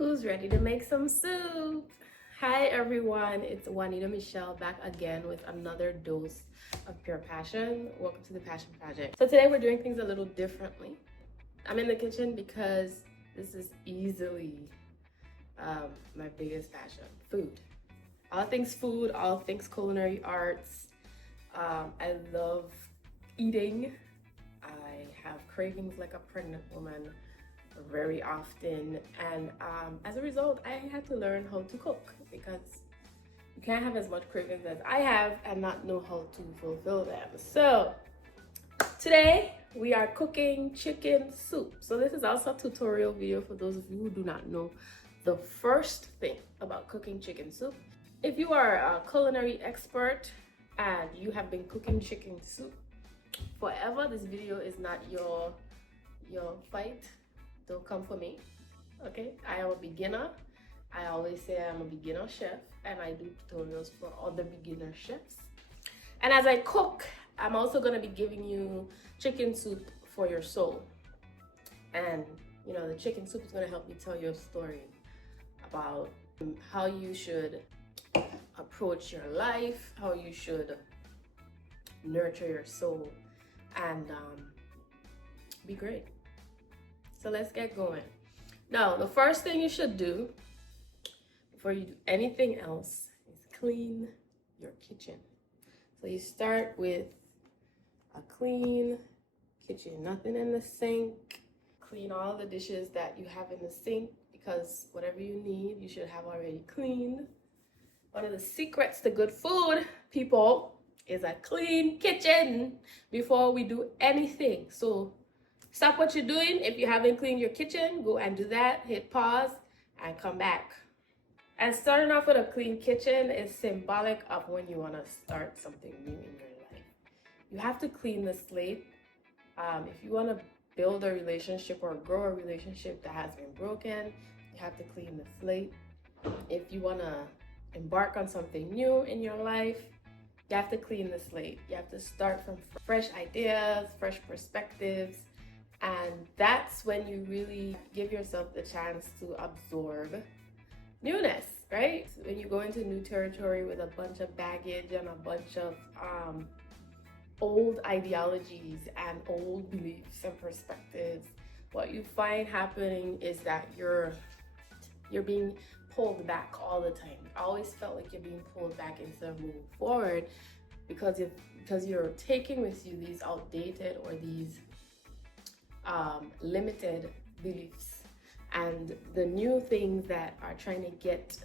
Who's ready to make some soup? Hi everyone, it's Juanita Michelle back again with another dose of pure passion. Welcome to the Passion Project. So today we're doing things a little differently. I'm in the kitchen because this is easily my biggest passion, food. All things food, all things culinary arts. I love eating. I have cravings like a pregnant woman very often, and as a result I had to learn how to cook because you can't have as much cravings as I have and not know how to fulfill them. So today we are cooking chicken soup. So this is also a tutorial video for those of you who do not know the first thing about cooking chicken soup. If you are a culinary expert and you have been cooking chicken soup forever, this video is not your fight. Don't come for me, okay? I am a beginner. I always say I'm a beginner chef, and I do tutorials for other beginner chefs. And as I cook, I'm also gonna be giving you chicken soup for your soul. And you know, the chicken soup is gonna help me tell you a story about how you should approach your life, how you should nurture your soul, and be great. So let's get going. Now, the first thing you should do before you do anything else is clean your kitchen. So you start with a clean kitchen, nothing in the sink. Clean all the dishes that you have in the sink because whatever you need, you should have already cleaned. One of the secrets to good food, people, is a clean kitchen before we do anything. So stop what you're doing. If you haven't cleaned your kitchen, go and do that. Hit pause and come back. And starting off with a clean kitchen is symbolic of when you want to start something new in your life. You have to clean the slate. If you want to build a relationship or grow a relationship that has been broken, you have to clean the slate. If you want to embark on something new in your life, you have to clean the slate. You have to start from fresh ideas, fresh perspectives. And that's when you really give yourself the chance to absorb newness, right? So when you go into new territory with a bunch of baggage and a bunch of old ideologies and old beliefs and perspectives, what you find happening is that you're being pulled back all the time. I always felt like you're being pulled back instead of moving forward because you're taking with you these outdated or these limited beliefs, and the new things that are trying to get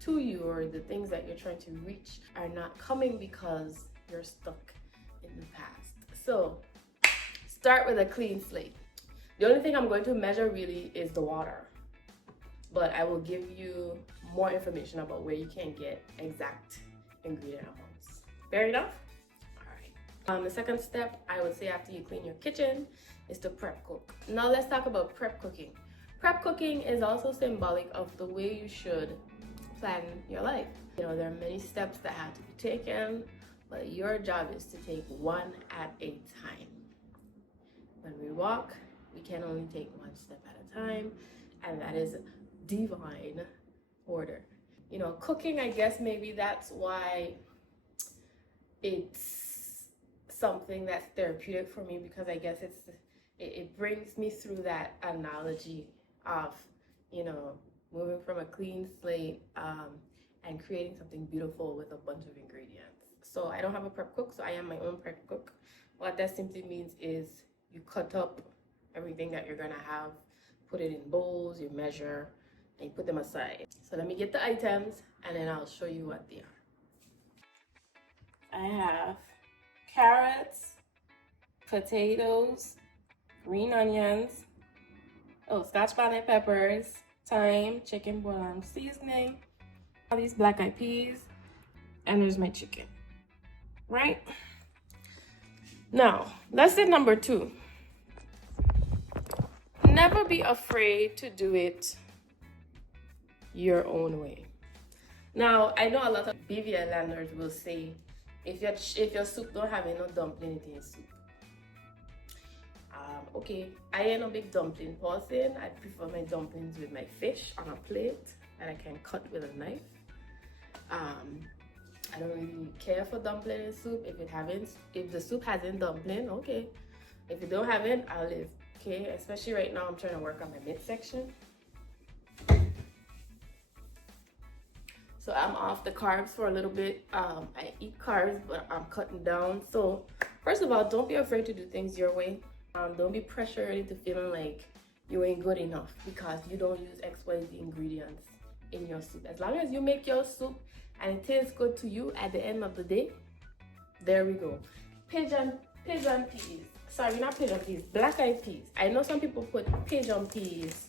to you or the things that you're trying to reach are not coming because you're stuck in the past. So start with a clean slate. The only thing I'm going to measure really is the water, but I will give you more information about where you can get exact ingredient amounts. Fair enough? All right. The second step I would say after you clean your kitchen is to prep cook. Now let's talk about prep cooking. Prep cooking is also symbolic of the way you should plan your life. You know, there are many steps that have to be taken, but your job is to take one at a time. When we walk, we can only take one step at a time, and that is divine order. You know, cooking, I guess maybe that's why it's something that's therapeutic for me, because I guess it brings me through that analogy of, you know, moving from a clean slate and creating something beautiful with a bunch of ingredients. So I don't have a prep cook, so I am my own prep cook. What that simply means is you cut up everything that you're gonna have, put it in bowls, you measure, and you put them aside. So let me get the items and then I'll show you what they are. I have carrots, potatoes, green onions, scotch bonnet peppers, thyme, chicken bouillon seasoning, all these black eyed peas, and there's my chicken, right? Now, lesson number 2. Never be afraid to do it your own way. Now, I know a lot of BVI landlords will say, if your soup don't have enough dumpling in soup, okay, I ain't a big dumpling person. I prefer my dumplings with my fish on a plate that I can cut with a knife. I don't really care for dumpling in soup. If the soup hasn't dumpling, okay. If you don't have it, I'll live. Okay, especially right now, I'm trying to work on my midsection. So I'm off the carbs for a little bit. I eat carbs, but I'm cutting down. So first of all, don't be afraid to do things your way. Don't be pressured into feeling like you ain't good enough because you don't use XYZ ingredients in your soup. As long as you make your soup and it tastes good to you at the end of the day, there we go. Pigeon peas. Sorry, not pigeon peas, black-eyed peas. I know some people put pigeon peas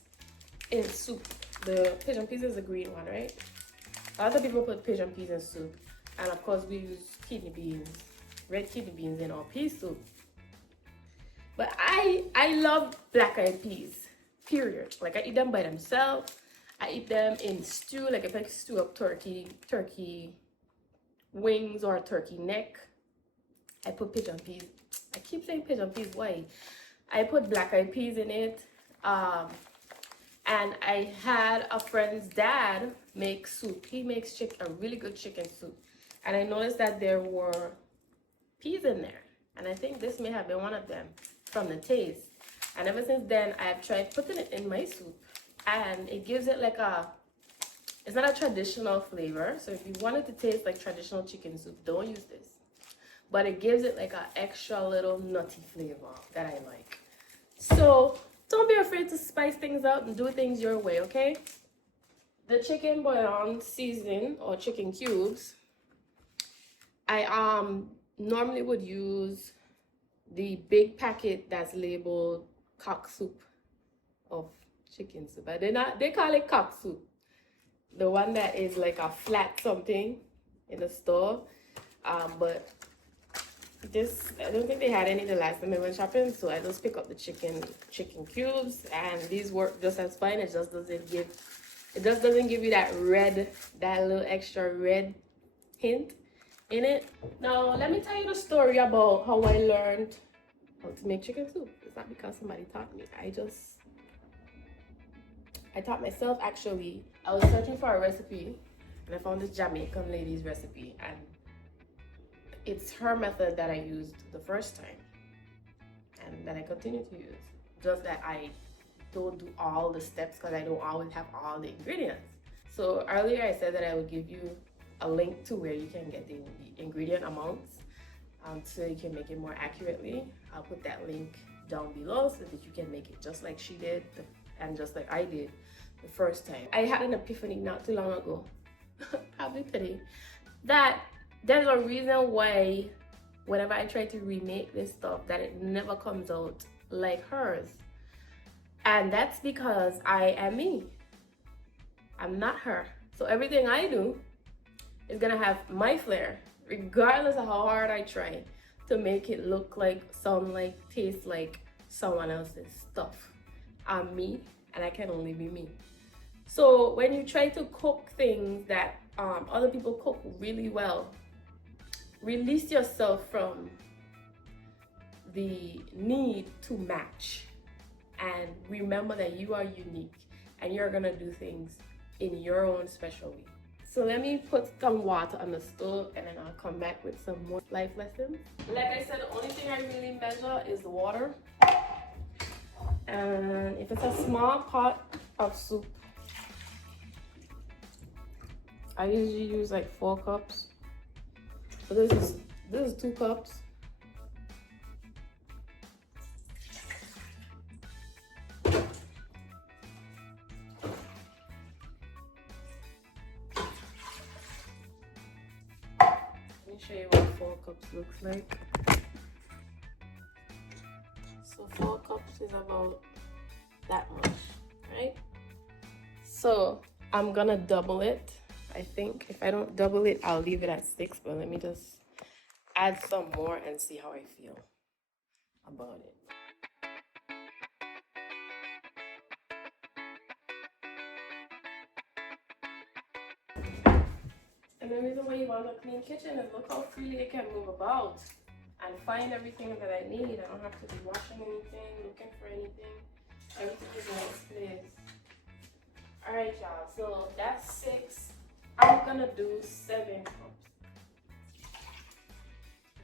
in soup. The pigeon peas is the green one, right? Other people put pigeon peas in soup. And of course we use kidney beans, red kidney beans in our pea soup. But I love black-eyed peas, period. Like I eat them by themselves. I eat them in stew, like if I stew up turkey wings or turkey neck. I put pigeon peas. I keep saying pigeon peas, why? I put black-eyed peas in it. And I had a friend's dad make soup. He makes a really good chicken soup. And I noticed that there were peas in there. And I think this may have been one of them from the taste. And ever since then, I've tried putting it in my soup. And it gives it like it's not a traditional flavor. So if you want it to taste like traditional chicken soup, don't use this. But it gives it like an extra little nutty flavor that I like. So don't be afraid to spice things up and do things your way, okay? The chicken bouillon seasoning or chicken cubes, I normally would use the big packet that's labeled cock soup of chicken soup. But they call it cock soup. The one that is like a flat something in the store. But this, I don't think they had any the last time I went shopping, so I just pick up the chicken cubes, and these work just as fine. It just doesn't give you that little extra red hint in it. Now let me tell you the story about how I learned how to make chicken soup. It's not because somebody taught me. I taught myself. Actually, I was searching for a recipe and I found this Jamaican lady's recipe, and it's her method that I used the first time and that I continue to use. Just that I don't do all the steps because I don't always have all the ingredients. So earlier I said that I would give you a link to where you can get the ingredient amounts so you can make it more accurately. I'll put that link down below so that you can make it just like she did and just like I did the first time. I had an epiphany not too long ago, probably today, that there's a reason why whenever I try to remake this stuff that it never comes out like hers. And that's because I am me. I'm not her. So everything I do is gonna have my flair, regardless of how hard I try to make it look like, sound like, taste like someone else's stuff. I'm me, and I can only be me. So when you try to cook things that other people cook really well, release yourself from the need to match and remember that you are unique and you're gonna do things in your own special way. So let me put some water on the stove and then I'll come back with some more life lessons. Like I said, the only thing I really measure is the water. And if it's a small pot of soup, I usually use like 4 cups. So this is 2 cups. Let me show you what 4 cups looks like. So 4 cups is about that much, right? So I'm gonna double it. I think if I don't double it, I'll leave it at 6, but let me just add some more and see how I feel about it. And the reason why you want a clean kitchen is look how freely I can move about and find everything that I need. I don't have to be washing anything, looking for Alright, y'all. So that's 6. I'm gonna do 7 cups.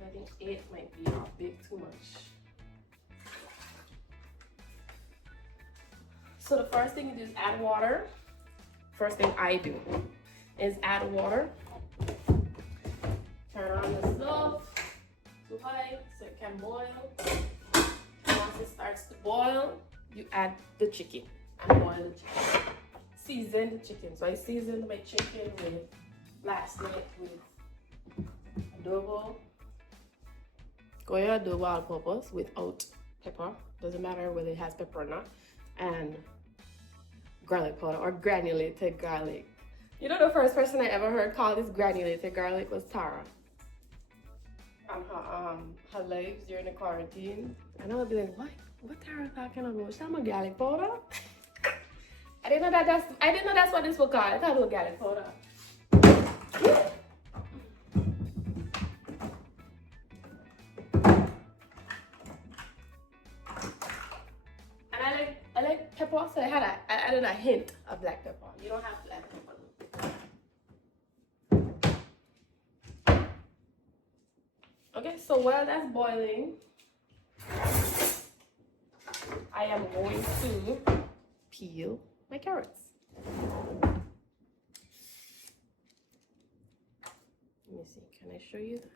I think 8 might be a bit too much. So the first thing you do is add water. First thing I do is add water. Turn on the stove to high so it can boil. Once it starts to boil, you add the chicken and boil the chicken. Season the chicken. So I seasoned my chicken with last night with adobo. Goya adobo all purpose without pepper. Doesn't matter whether it has pepper or not. And garlic powder or granulated garlic. You know, the first person I ever heard call this granulated garlic was Tara. Her lives during the quarantine. And I would be like, what Tara talking about? She's my garlic powder? I didn't know that's what this was called. I thought it was garlic powder. And I like pepper, so I added a hint of black pepper. You don't have to add pepper. Okay, so while that's boiling, I am going to peel my carrots. Let me see, can I show you that?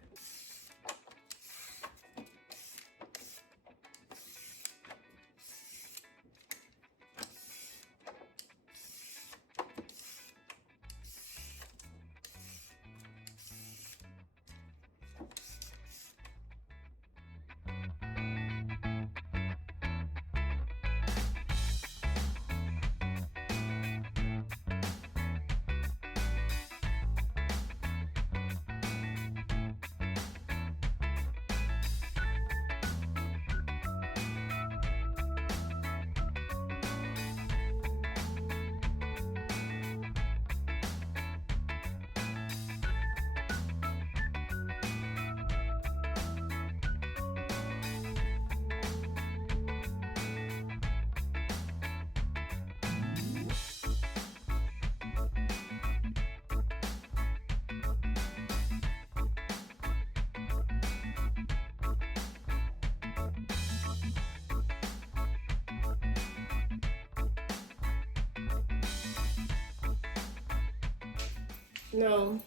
No,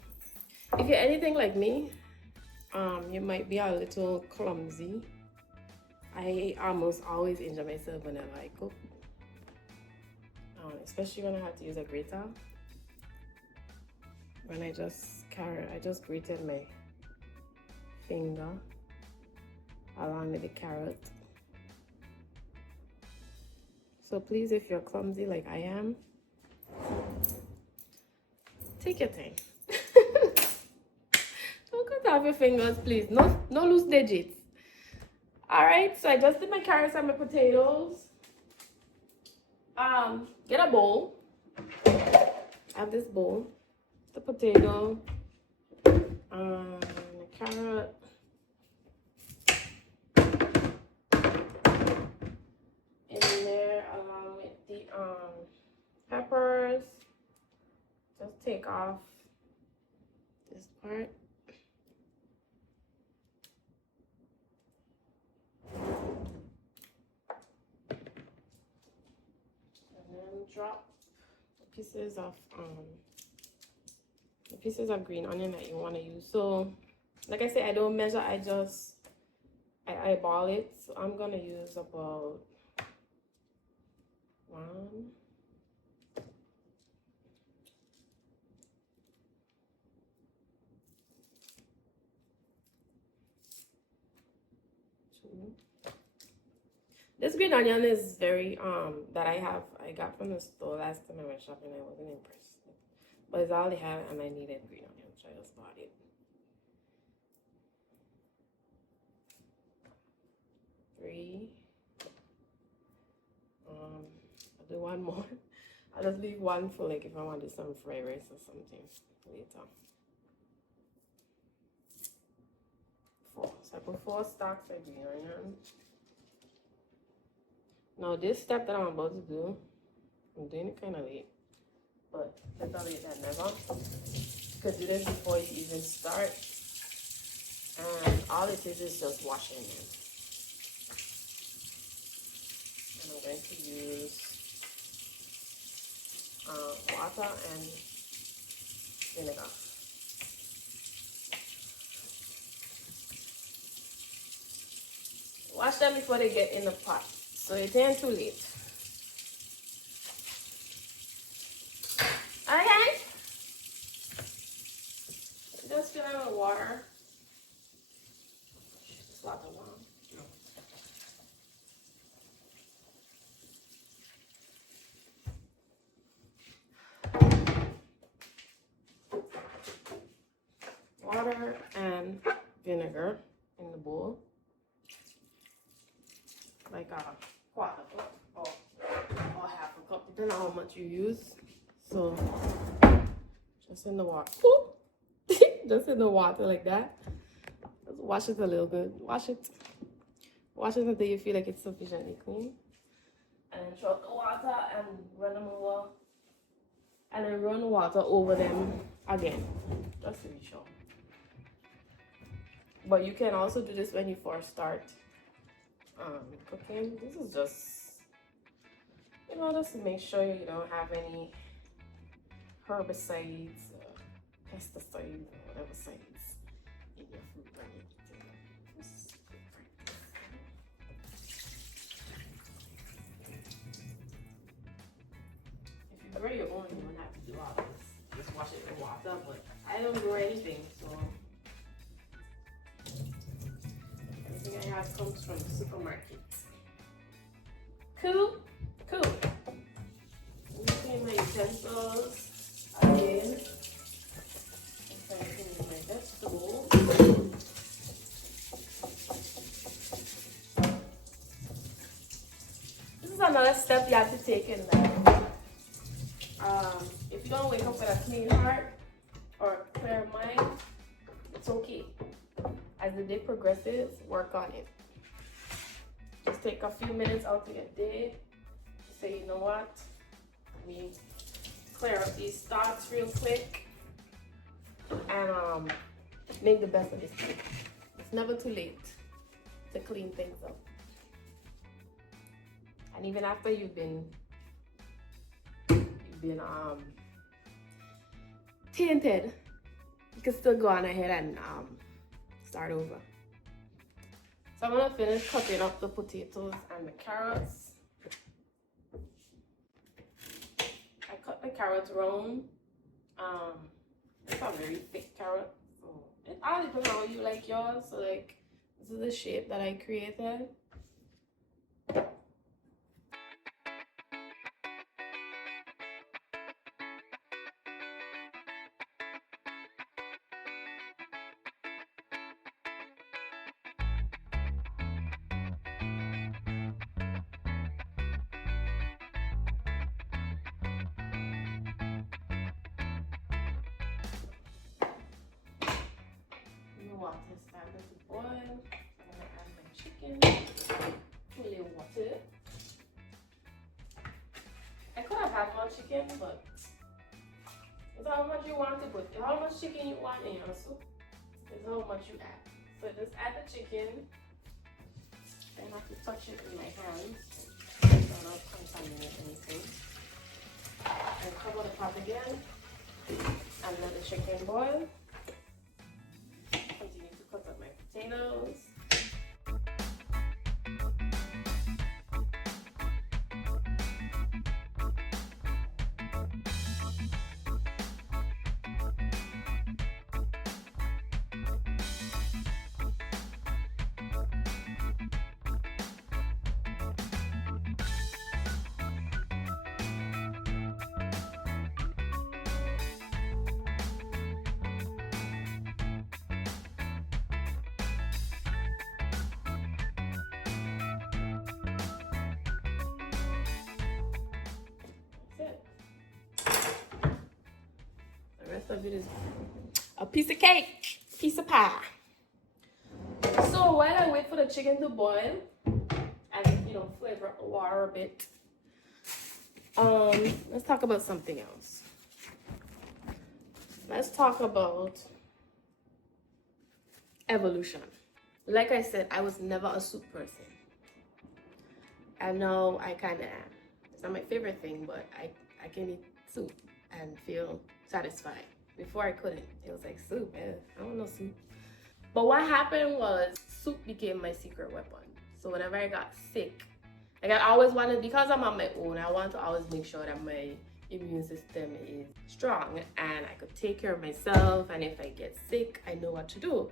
if you're anything like me, you might be a little clumsy. I almost always injure myself whenever I cook, especially when I have to use a grater. When I just grated my finger along with the carrot. So please, if you're clumsy like I am, take your time. Don't cut off your fingers, please. No loose digits. Alright, so I just did my carrots and my potatoes. Get a bowl. I have this bowl. The potato, the carrot, in there along with the peppers. Just take off this part. And then drop the pieces of green onion that you want to use. So like I said, I don't measure, I eyeball it. So I'm gonna use about 1, 2. This green onion is very that I got from the store last time I went shopping. I wasn't impressed. But it's all they have, and I needed green onion, so I just bought it. 3. I'll do 1 more. I'll just leave 1 for like if I want to do some fried rice or something later. 4. So I put 4 stalks of green onion. Now this step that I'm about to do, I'm doing it kind of late. but better late than never. You could do this before you even start. And all it is just washing it. And I'm going to use water and vinegar. Wash them before they get in the pot, so it ain't too late. Okay. Just fill it with water. It's water warm. Water and vinegar in the bowl, like a quarter cup or half a cup, depending on how much you use. So just in the water, just in the water like that. Just wash it a little bit. Wash it until you feel like it's sufficiently clean, and then throw out the water and run them over, and then run the water over them again, just to be sure. But you can also do this when you first start cooking. This is just, just to make sure you don't have any herbicides, pesticides, or whatever sides in your food when you're eating it. Just if you grow your own, you don't have to do all this. Just wash it in water, but I don't grow anything, so everything I have comes from the supermarket. Cool. I'm using my utensils again. I'm cleaning my vegetables. This is another step you have to take in life. If you don't wake up with a clean heart or a clear mind, it's okay. As the day progresses, work on it. Just take a few minutes out of your day to say, you know what? Let me clear up these thoughts real quick and make the best of this day. It's never too late to clean things up. And even after you've been tainted, you can still go on ahead and start over. So I'm gonna finish cutting up the potatoes and the carrots. I cut the carrots round. It's a very thick carrot, so it all depends on how you like yours. So like, this is the shape that I created. Water started to boil. I'm gonna add my chicken. Fully water. I could have had more chicken, but it's how much you want to put. How much chicken you want in your soup is how much you add. So just add the chicken. I have to touch it with my hands so I don't contaminate anything. And cover the pot again and let the chicken boil. Continue to cut up my potatoes. The rest of it is a piece of cake, piece of pie. So while I wait for the chicken to boil and flavor up the water a bit, let's talk about something else. let's talk about evolution. Like I said, I was never a soup person. And now I kind of am. It's not my favorite thing, but I can eat soup and feel satisfied. Before I couldn't. It was like, soup, I don't know soup. But what happened was soup became my secret weapon. So whenever I got sick, like I always wanted, because I'm on my own, I want to always make sure that my immune system is strong and I could take care of myself. And if I get sick, I know what to do.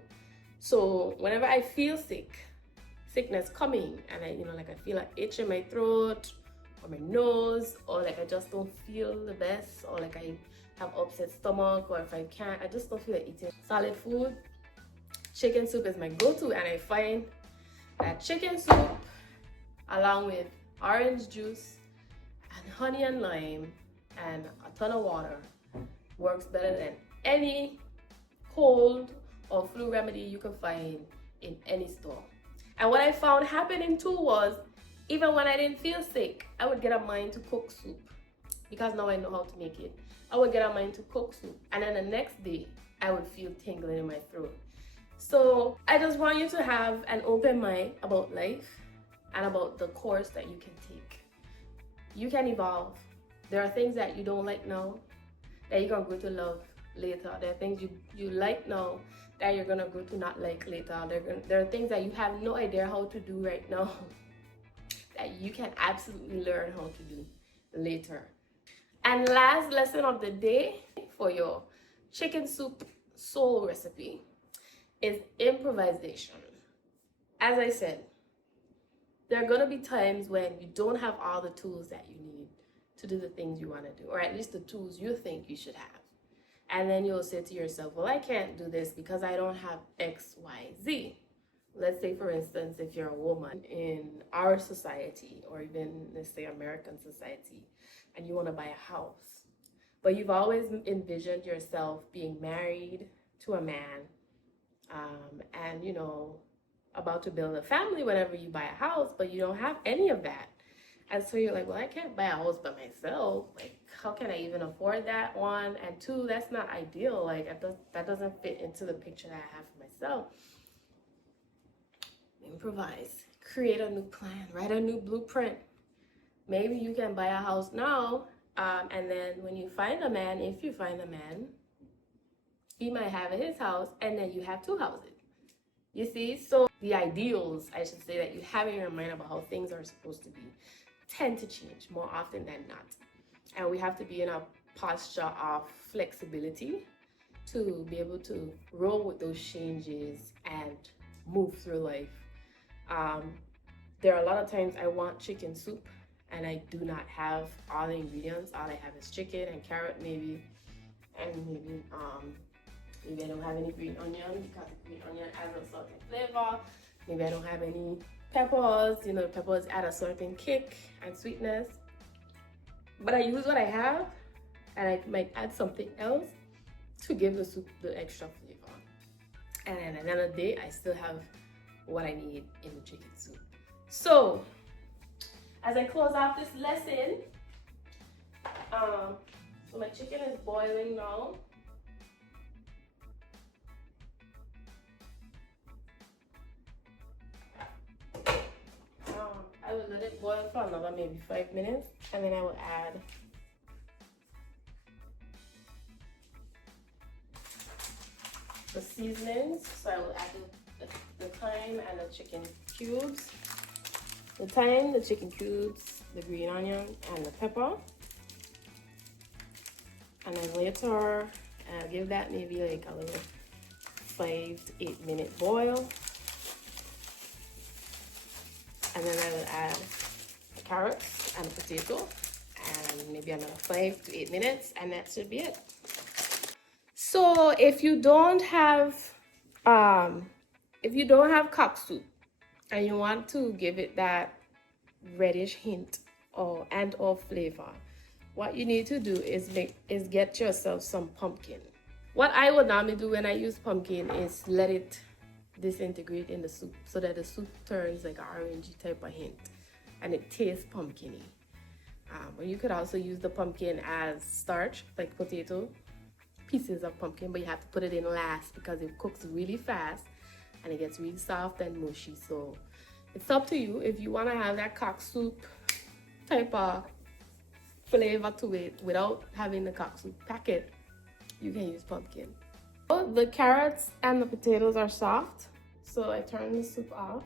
So whenever I feel sickness coming, and I feel an itch in my throat or my nose, or like I just don't feel the best, or like I have upset stomach, or if I can't, I just don't feel like eating solid food, chicken soup is my go-to. And I find that chicken soup along with orange juice and honey and lime and a ton of water works better than any cold or flu remedy you can find in any store. And what I found happening too was, even when I didn't feel sick, I would get a mind to cook soup, because now I know how to make it. I would get a mind to cook soup, and then the next day I would feel tingling in my throat. So I just want you to have an open mind about life and about the course that you can take. You can evolve. There are things that you don't like now that you're gonna grow to love later. There are things you like now that you're gonna grow to not like later. There are things that you have no idea how to do right now that you can absolutely learn how to do later. And last lesson of the day for your chicken soup soul recipe is improvisation. As I said, there are gonna be times when you don't have all the tools that you need to do the things you wanna do, or at least the tools you think you should have. And then you'll say to yourself, well, I can't do this because I don't have X, Y, Z. Let's say, for instance, if you're a woman in our society, or even, let's say, American society, and you want to buy a house, but you've always envisioned yourself being married to a man, and, about to build a family whenever you buy a house, but you don't have any of that. And so you're like, well, I can't buy a house by myself. Like, how can I even afford that? One, and two, that's not ideal. Like, that doesn't fit into the picture that I have for myself. Improvise, create a new plan, write a new blueprint. Maybe you can buy a house now, and then when you find a man, if you find a man, he might have his house, and then you have two houses. You see? So the ideals, I should say, that you have in your mind about how things are supposed to be tend to change more often than not. And we have to be in a posture of flexibility to be able to roll with those changes and move through life. There are a lot of times I want chicken soup and I do not have all the ingredients. All I have is chicken and carrot maybe, and maybe I don't have any green onion because the green onion adds a certain flavor. Maybe I don't have any peppers. Peppers add a certain kick and sweetness. But I use what I have, and I might add something else to give the soup the extra flavor. And then at the end of the day, I still have what I need in the chicken soup. So, as I close out this lesson, so my chicken is boiling now. I will let it boil for another maybe 5 minutes, and then I will add the seasonings. So I will add the thyme and the chicken cubes. The thyme, the chicken cubes, the green onion, and the pepper. And then later, I'll give that maybe like a little 5 to 8 minute boil. And then I will add the carrots and the potato, and maybe another 5 to 8 minutes, and that should be it. So if you don't have cock soup and you want to give it that reddish hint or flavor, what you need to do is get yourself some pumpkin. What I would normally do when I use pumpkin is let it disintegrate in the soup so that the soup turns like an orangey type of hint and it tastes pumpkiny. But you could also use the pumpkin as starch, like potato, pieces of pumpkin, but you have to put it in last because it cooks really fast and it gets really soft and mushy. So it's up to you. If you want to have that cock soup type of flavor to it without having the cock soup packet, you can use pumpkin. So the carrots and the potatoes are soft, so I turn the soup off.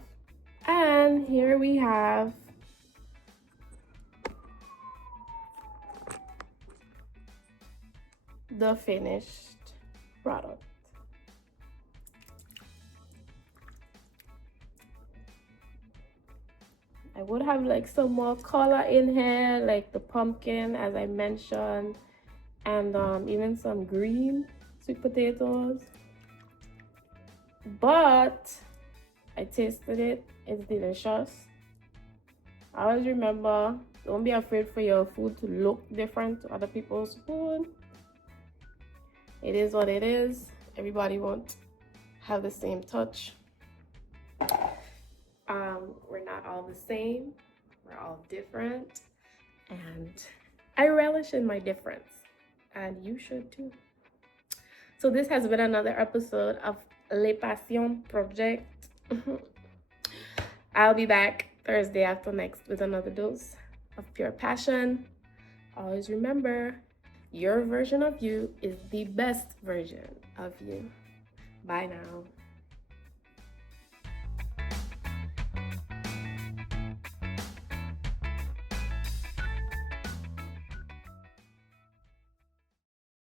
And here we have the finished product. I would have like some more color in here, like the pumpkin as I mentioned, and even some green sweet potatoes. But I tasted it, it's delicious. Always remember, don't be afraid for your food to look different to other people's food. It is what it is. Everybody won't have the same touch. We're not all the same. We're all different. And I relish in my difference. And you should too. So this has been another episode of Le Passion Project. I'll be back Thursday after next with another dose of pure passion. Always remember, your version of you is the best version of you. Bye now.